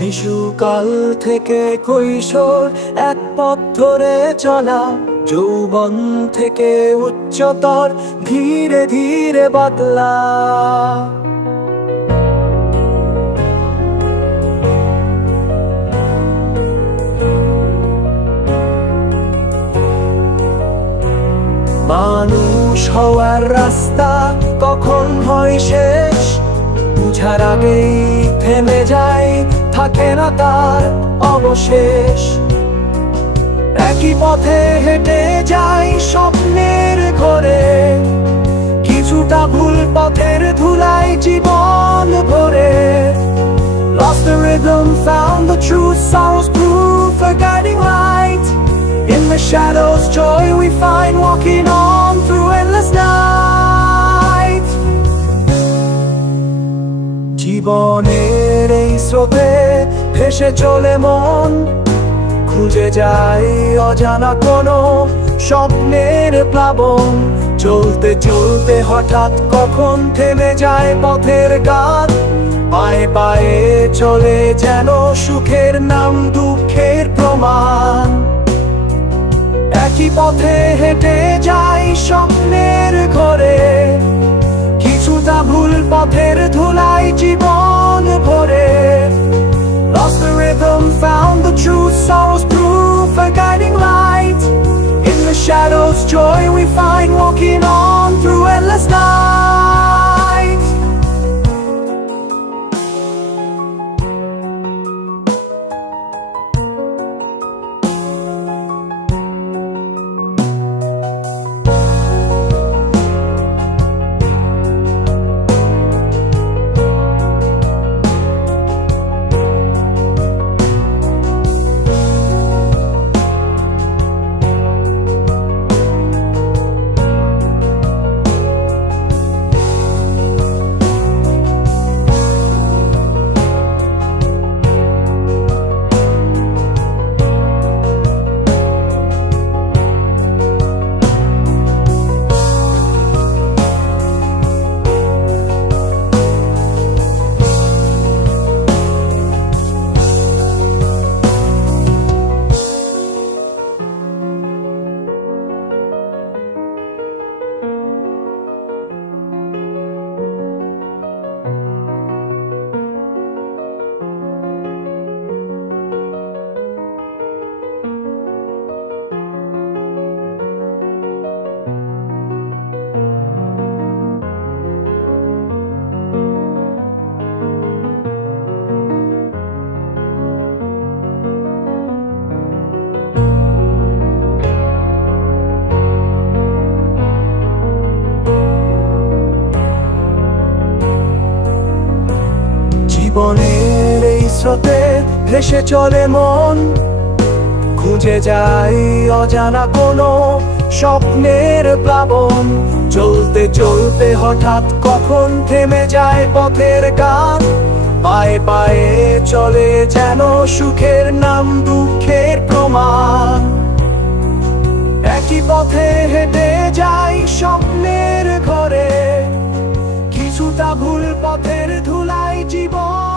শিশুকাল থেকে কৈশোর এক পথ ধরে চলা, যৌবন থেকে উচ্চতর ধীরে ধীরে বদলা। মানুষ হওয়ার রাস্তা কখন হয় শেষ, বুঝার আগেই থেমে যায়, থাকে না তার অবশেষ। একই পথে হেঁটে যাই স্বপ্নের ঘরে, কিছুটা ভুল পথের ধুলায় জীবন ভরে। Lost the rhythm, found the truth, sorrow's proof, a guiding light. In the shadows, joy we find, walking on through endless night. জীবনের এই স্রোতে ভেসে চলে মন, খুঁজে যায় অজানা কোনো স্বপ্নের প্লাবন। চলতে চলতে হঠাৎ কখন থেমে যায় পথের গান, পায়ে পায়ে চলে যেন সুখের নাম দুঃখের প্রমাণ। একই পথে হেঁটে যাই স্বপ্নের ঘরে, কিছুটা ভুল পথের ধুলায় জীবন ভরে। Lost the rhythm, found the truth, sorrow's proof, a guiding light. In the shadows, joy we find, walking on through endless night. জীবনের এই স্রোতে ভেসে চলে মন, খুঁজে যাই অজানা কোনো স্বপ্নের প্লাবন। চলতে চলতে হঠাৎ কখন থেমে যায় পথের গান, পায়ে পায়ে চলে যেন সুখের নাম দুঃখের প্রমাণ। একই পথে হেঁটে যাই স্বপ্নের ঘরে, কিছুটা ভুল পথের ধুলায় জীবন